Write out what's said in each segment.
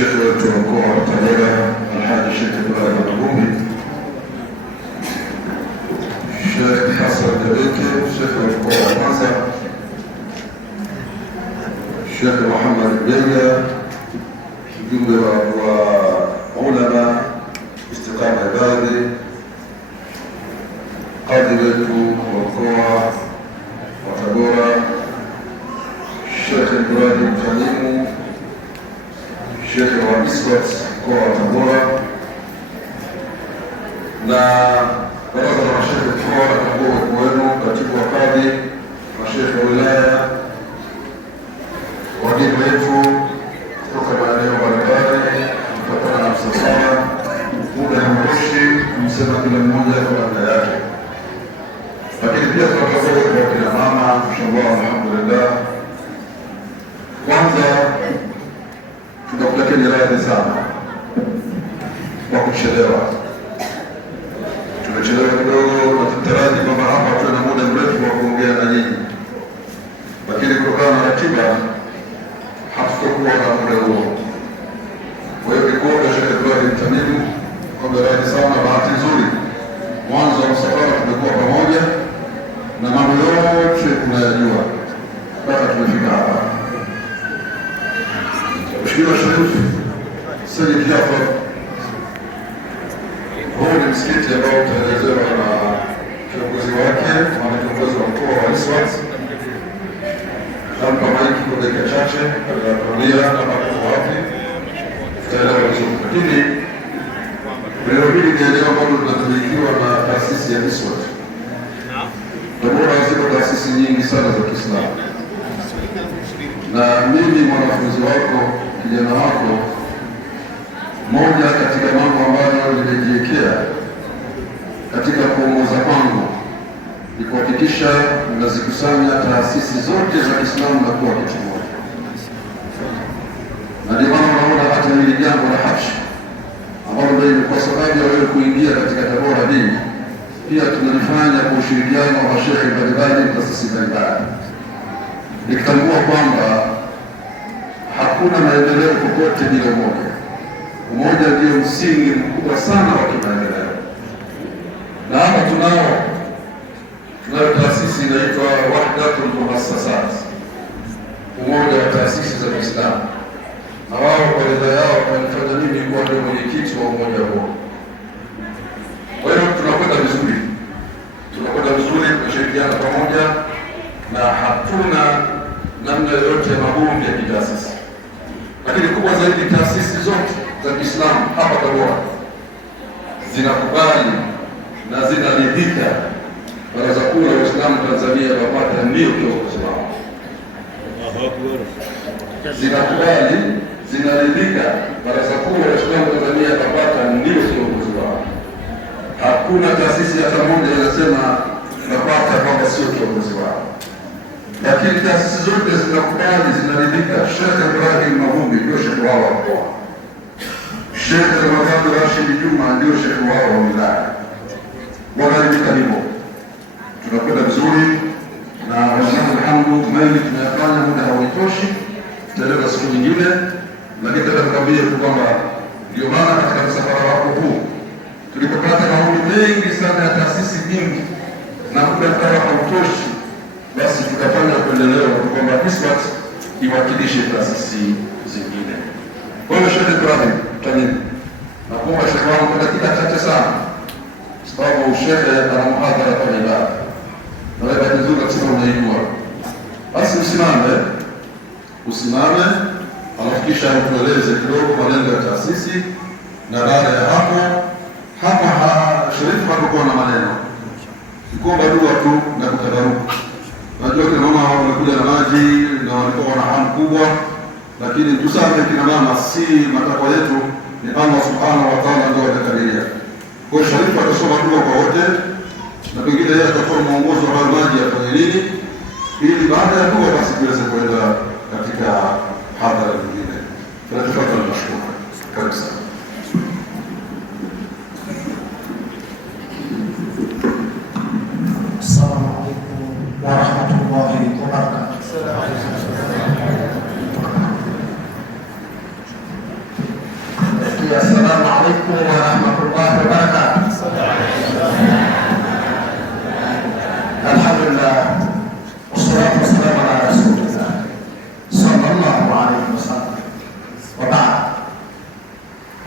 Sheikh wetu wa mkoa wa Tabora Alhaji Sheikh Ibrahim Magumi, Sheikh Hassan Dereke, Sheikh wa mkoa wa Mwanza, Sheikh Muhammad Bega, mjumbe wa ulama Istiqama Ibadi, kadhi wetu wa mkoa wa Tabora Sheikh Ibrahim Tanimu, Sheikh wa ISWAT mkoa wa Tabora na baraza la masheikh mkoa na mkuu wenu, katibu wa kadhi, masheikh wa wilaya, wageni wetu kutoka maeneo mbalimbali, kutokana na msafara muda na mroshi kumsema kila mmoja kwa namna yake, lakini pia tunataka kwa kina mama, inshallah, alhamdulillah. Kwanza tunakutakia radhi sana kwa kuchelewa. Tumechelewa kidogo na tutaraji kwamba hapa tuwe na muda mrefu wa kuongea na nyinyi, lakini kutokana na ratiba hatutakuwa na muda huo. Kwa hiyo nikuombe Sheikh Ibrahim Tanimu kwamba radhi sana. Bahati nzuri mwanzo wa msafara tumekuwa pamoja na mambo yote tunayajua mpaka tumefika hapa. Mheshimiwa Sharif Sayyid Jafar, huu ni msikiti ambao utaelezewa na kiongozi wake, maana kiongozi wa mkoa wa ISWAT. Nampa maiki kwa dakika chache, atatuambia kama kwa wapi tutaelewa vizuri. Lakini eneo hili ni eneo ambalo linamilikiwa na taasisi ya ISWAT. Tabora ziko taasisi nyingi sana za Kiislamu, na mimi mwanafunzi wako, kijana wako, moja katika mambo ambayo nimejiwekea katika kuongoza kwangu ni kuhakikisha nazikusanya taasisi zote za Kiislamu na kuwa kitu moja. Na ndio maana unaona hata hili jambo la haji ambalo ndio kwa sababu ya wewe kuingia katika Tabora dini, pia tunalifanya kwa ushirikiano wa masheikh mbalimbali na taasisi mbalimbali, nikitambua kwamba hakuna maendeleo popote bila umoja. Umoja ndio msingi mkubwa sana wa kimaendeleo. Na hapa tunayo taasisi inaitwa Wahdatul Muassasat, umoja wa taasisi za Kiislamu, na wao kwa ridhaa yao wanifanya mimi kuwa ndio mwenyekiti wa umoja huo. Kwa hiyo tunakwenda vizuri, tunashirikiana pamoja na hatuna namna yoyote ya magomvi ya kitaasisi. Lakini kubwa zaidi, taasisi zote za Kiislamu hapa Tabora zinakubali na zinaridhika Baraza Kuu la Waislamu Tanzania BAKWATA ndio kiongozi wao. Zinakubali, zinaridhika Baraza Kuu la Waislamu Tanzania BAKWATA ndio kiongozi wao. Hakuna taasisi hata moja inasema BAKWATA kwamba sio kiongozi wao. Lakini taasisi zote zinakubali, zinaridhika. Sheikh Ibrahim Magumi ndio sheikh wao wa mkoa, Sheikh Ramadhani Rashid Juma ndio sheikh wao wa wilaya. Wanaridhika hivyo, tunakwenda vizuri na alhamdu. Mengi tunayafanya, muda hauitoshi, tutaeleza siku nyingine, lakini tutakwambia tu kwamba ndio maana katika msafara wako huu tulipopata maombi mengi sana ya taasisi nyingi na muda mkao hautoshi, basi tukafanya upendeleo kwamba ISWAT iwakilishe taasisi zingine. Kwa hiyo Sheikh Ibrahim Tanimu, nakuomba Sheikh wangu kwa dakika chache sana, sababu Sheikh ana muhadhara kwa ibada na wewe vizuri kusema unaijua. Basi usimame alafu kisha utueleze kidogo malengo ya taasisi, na baada ya hapo Sharifu hatakuwa na maneno, kuomba dua tu na kutabaruku. Najua kina mama wamekuja na maji na walikuwa na hamu kubwa, lakini tusame kina mama, si matakwa yetu, ni Allah subhanahu wa ta'ala ndio atakadiria. Kwa hiyo Sharifu atasoma dua kwa wote, na pengine yeye atatoa mwongozo wa maji afanye nini, ili baada ya dua basi tuweze kwenda katika hadhara nyingine. Tunataka tunashukuru. Karibu sana. Assalamu alaikum wa rahmatullahi wa barakatuh. Assalamu alaikum warahmatullahi wabarakatuh. Alhamdulillah, wassalatu wassalamu ala rasulillah sallallahu alaihi wasallam. Wa ba'd.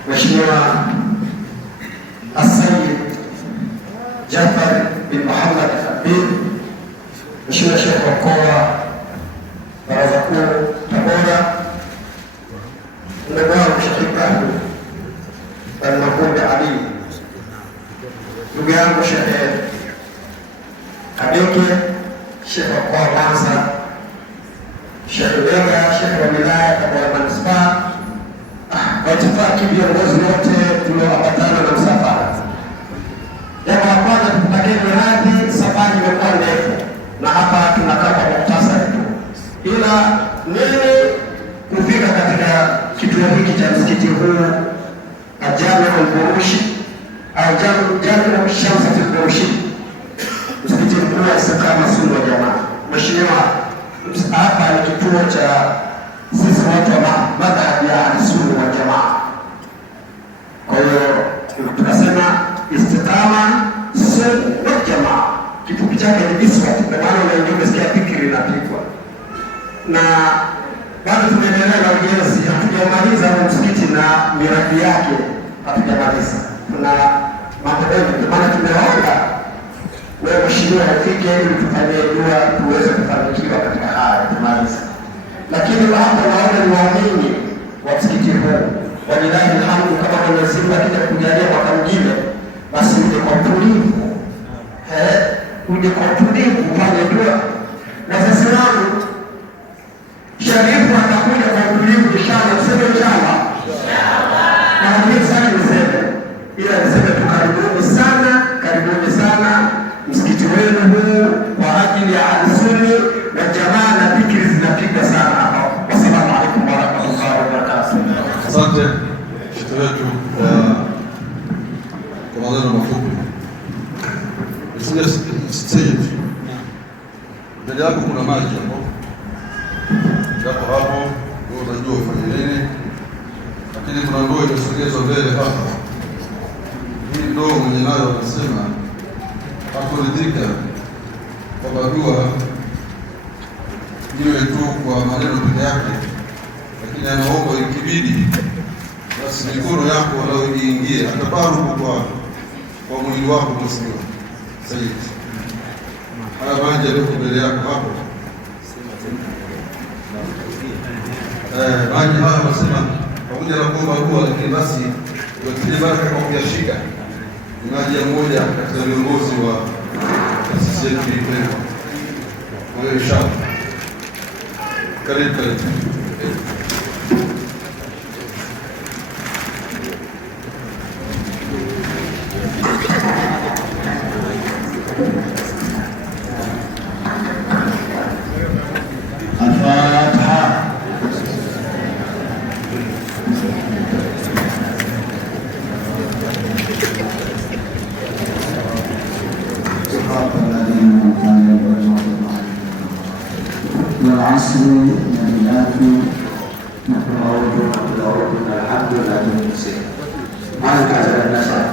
Mheshimiwa As-Sayyid Jafar bin Muhammad Habib, Mheshimiwa Sheikh wa Mkoa, Baraza Kuu Tabora, ndugu wangu Sheikh Ahmed Al-Makundi Ali, ndugu yangu Sheikh Kabeke, Sheikh wa Mkoa Mwanza, Sheikh Bega, Sheikh wa wilaya Tabora Manispaa, waitifaki viongozi wote tulioambatana na msafara. Jambo la kwanza, tukutakieni radhi, safari imekuwa ndefu na hapa tunakaa kwa muhtasari tu, ila nini kufika katika kituo hiki cha msikiti huu Jamiu al-Burushi au Jamiu Shamsi al-Burushi, msikiti mkuu wa Istiqama Sunna wal Jamaa. Mheshimiwa, hapa ni kituo cha sisi watu wa madhhabi ya Sunna wal Jamaa. Kwa hiyo tunasema Istiqama Sunna wal Jamaa, kifupi chake ni ISWAT, kwa maana unaingia umesikia fikiri inapigwa. Na bado tunaendelea na ujenzi, hatujamaliza msikiti na miradi yake hatujamaliza. Tuna mambo mengi, ndio maana tumeomba wewe mheshimiwa ufike ili tufanye dua tuweze kufanikiwa katika haya tumaliza. Lakini hapa naona ni waamini wa msikiti huu, walilahi alhamdu, kama Mwenyezi Mungu akija kujalia mwaka mwingine, basi uje kwa utulivu, uje kwa utulivu ufanye dua. Na sasa wangu Sharifu atakuja kwa utulivu inshallah, tuseme inshallah. Na mimi sana niseme, ila niseme tu karibuni sana msikiti wenu huu kwa ajili ya Ahlusunna na Jamaa, na fikri zinapiga sana hapa. Assalamu alaikum warahmatullahi wabarakatuh. Asante shekhe wetu kwa maneno mafupi. Sayyid, mbele yako kuna maji hapo hapo, ndio unajua ufanye nini, lakini kuna ndoo imesogezwa mbele hapa. Hii ndoo mwenye nayo anasema hakuridhika kwamba dua iwe tu kwa maneno peke yake, lakini anaomba ikibidi basi mikono yako walau iingie atabaruku kwa mwili wako. Mheshimiwa Sayyid, haya maji yaliyo mbele yako hapo, maji haya wanasema pamoja na kuomba dua, lakini basi watilie baraka kwa kuyashika. Ni maji ya mmoja katika viongozi wa taasisi yetu hii. Kwa hiyo inshallah, karibu. والعصر والنبيات والعود الحمد لله المسيح مالك على النشر.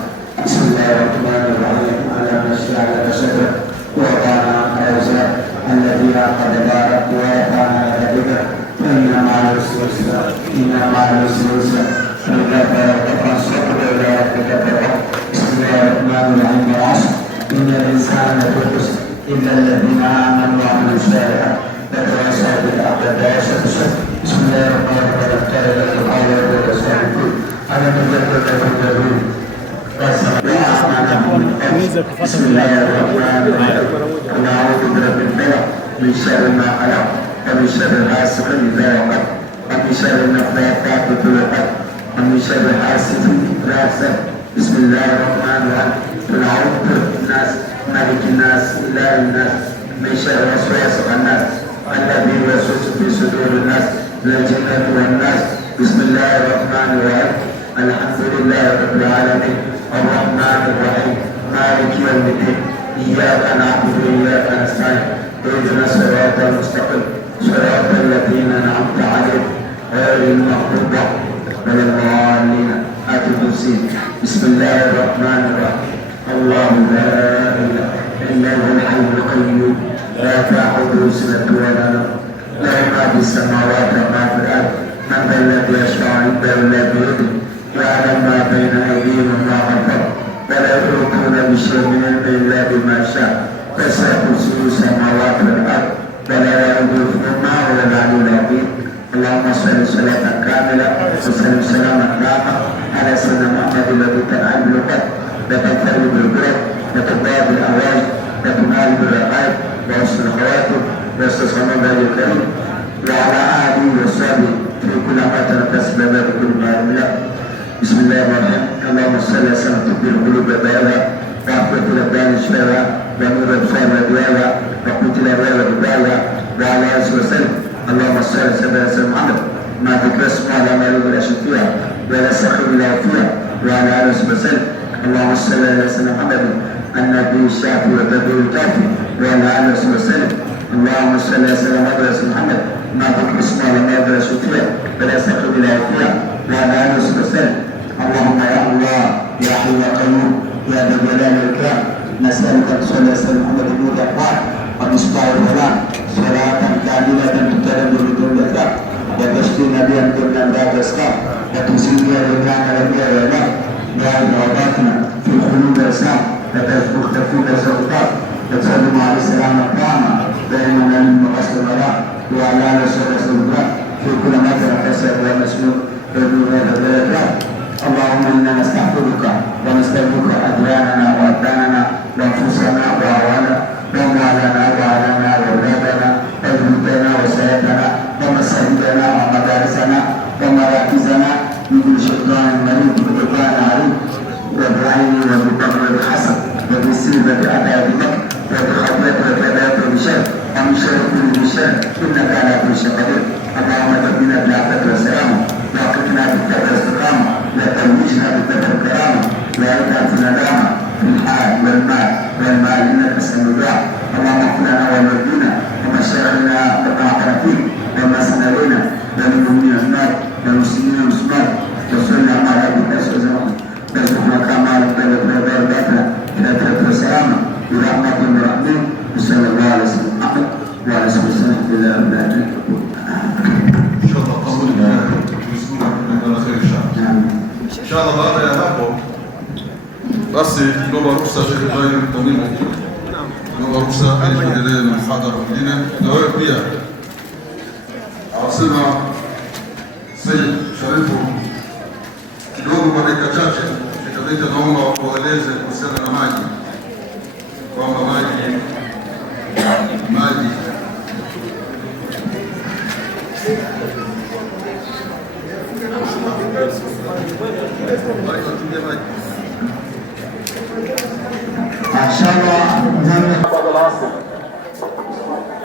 بسم الله الرحمن الرحيم. على نشرع لك صدرك ووضعنا عنك وزرك الذي قد بارك ورفعنا لك ذكرك فإن مع العسر يسرا إن مع العسر يسرا فإذا فرغت فانصب إلى ربك فارغب. بسم الله الرحمن الرحيم. والعصر إن الإنسان لفي خسر إلا الذين آمنوا وعملوا الصالحات وتواصوا بالحق وتواصوا بالصبر. بسم الله الرحمن الرحيم. قال لك الحول والسلام على مجدد الجبين. بسم الله الرحمن الرحيم. نعوذ برب الفلق من شر ما خلق ومن شر حاسد إذا وقب ومن شر النفاثات في العقد ومن شر حاسد إذا حسد. بسم الله الرحمن الرحيم. نعوذ برب الناس مالك الناس إله الناس من شر وسواس الناس الذي يوسوس في صدور الناس من الجنة والناس. بسم الله الرحمن الرحيم. الحمد لله رب العالمين الرحمن الرحيم مالك يوم الدين إياك نعبد وإياك نستعين اهدنا الصراط المستقيم صراط الذين أنعمت عليهم غير المغضوب عليهم ولا الضالين. القدسي. بسم الله الرحمن الرحيم. الله لا اله الا هو الحي القيوم لا تاخذه سنه ولا نوم له ما في السماوات وما في الارض من ذا الذي يشفع عنده الا باذنه يعلم ما بين ايديهم وما خلفهم ولا يحيطون بشيء من علمه الا بما شاء وسع كرسيه السماوات والارض ولا يؤوده ولا العلي العظيم. اللهم صل صلاه كامله وسلم سلاما تاما على سيدنا محمد الذي تنعم بالقدر وتنفرد بالبرد وتباع بالاوائل وتنال بالرقائب وحسن الخواتم ويستصغر به الكريم وعلى اله وصحبه في كل ما تنفس بنا بكل ما يملا. بسم الله الرحمن الرحيم. اللهم صل وسلم تبدل القلوب بياضها وعفوة الابدان شفاها ونور الابصار ودياها وقوت الارواح ودباها وعلى اله وسلم. اللهم صل وسلم محمد ما ذكر اسمه على ما يقول اشد فيها ولا سخر الا فيها وعلى اله وسلم. اللهم صل على سيدنا محمد النبي الشافي والبدر الكافي وعلى اله وسلم. اللهم صل على سيدنا محمد ما ذكر اسمه على ما يقول اشد فيها ولا سخر الا فيها وعلى اله وسلم. اللهم يا الله يا حي يا قيوم يا ذا الجلال والاكرام نسالك ان تصلي على سيدنا محمد النور الاقوال ومصباح الظلام صلاه كامله تتلم بدون الاكرام وتشفينا بها من جميع امراض الاسقام وتزيد بها جميعنا ربيع العلام يا عباداتنا في القلوب والاسلام وتزبط فينا السلطات وتسلم على السلام الطعامه دائما من قصد البلاء وعلى اله وسلم في كل مكان كسر ومسلوب بدون هذا الاكرام. اللهم انا نستحفظك ونستغفرك ادياننا وابداننا وانفسنا واعوانا واموالنا واهلنا واولادنا وبيوتنا وسيادنا ومساجدنا ومدارسنا ومراكزنا من كل شيطان مريض وشيطان عريض وبالعين وبالبغي وبالحسد وبالسلب بأداء بمكر وبالخطيئة وبالعبادة وبالشر ومن شر كل شر انك على كل شيء قدير. اللهم تبنينا بالعافيه والسلامه واعطنا بالتقوى والاستقامه لا تموجنا بالتقوى والكرامه لا يدع في الندامه في الحال والمال انك تسلم الدعاء. اللهم اغفر لنا ولوالدينا ومشايخنا وطاعتنا فيك وما سنالينا وللمؤمنين والمال والمسلمين والمسلمات وصلنا مع ربك اسوء ترزقنا كما لم تدار باتنا الى التقوى والسلامه برحمه من رحمين وصلى الله على سيدنا محمد وعلى اله وصحبه الى ابناء ان شاء الله قبول na kheri inshallah. Baada ya hapo basi naomba ruhusa Sheikh Ibrahim Tamimu, naomba ruhusa aendelee na mhadhara mwingine, na wewe pia awasema Sayyid Sharifu kidogo kwa dakika chache. Sheikh naomba waeleze kuhusiana na maji, kwamba maji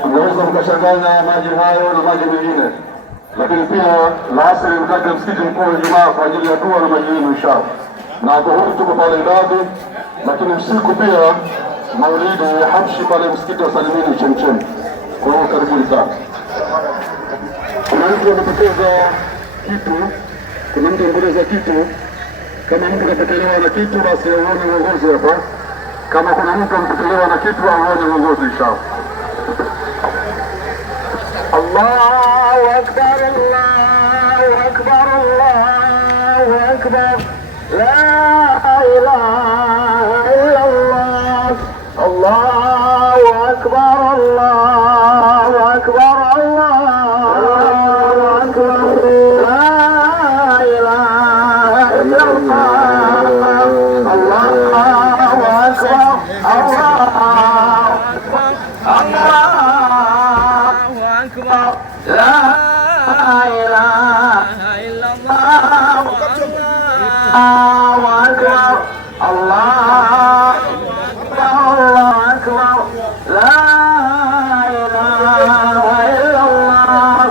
mnaweza mkachanganya maji hayo na maji mengine, lakini pia la asri mkaja msikiti mkuu wa Ijumaa kwa ajili ya dua na maji yenu inshallah. Na dhuhuri tuko pale Idadi, lakini usiku pia maulidi ya Habshi pale msikiti wa Salimini Chemchem. Kwa hiyo karibuni sana. Kuna mtu amepoteza kitu, kuna mtu amepoteza kitu. Kama mtu kapotelewa na kitu, basi auone uongozi hapa. Kama kuna mtu amepotelewa na kitu, auone uongozi inshallah. Allahu akbar, Allahu akbar, Allahu akbar. La ilaha illa Allah. Allahu akbar, Allahu akbar, Allahu akbar. La ilaha illa Allah. Allahu akbar, Allahu akbar, Allahu akbar. La ilaha illa Allah. Allahu akbar, Allahu akbar. La ilaha illa Allah.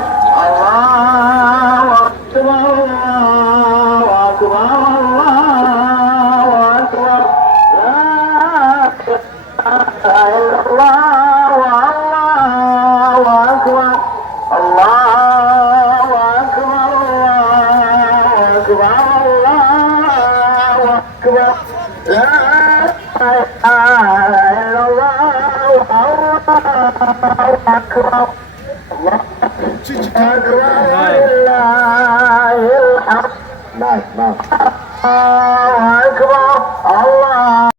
Allahu akbar, Allahu akbar, Allahu akbar. La ilaha illa Allah. Allahu akbar, Allahu akbar, Allahu akbar. أكبر الله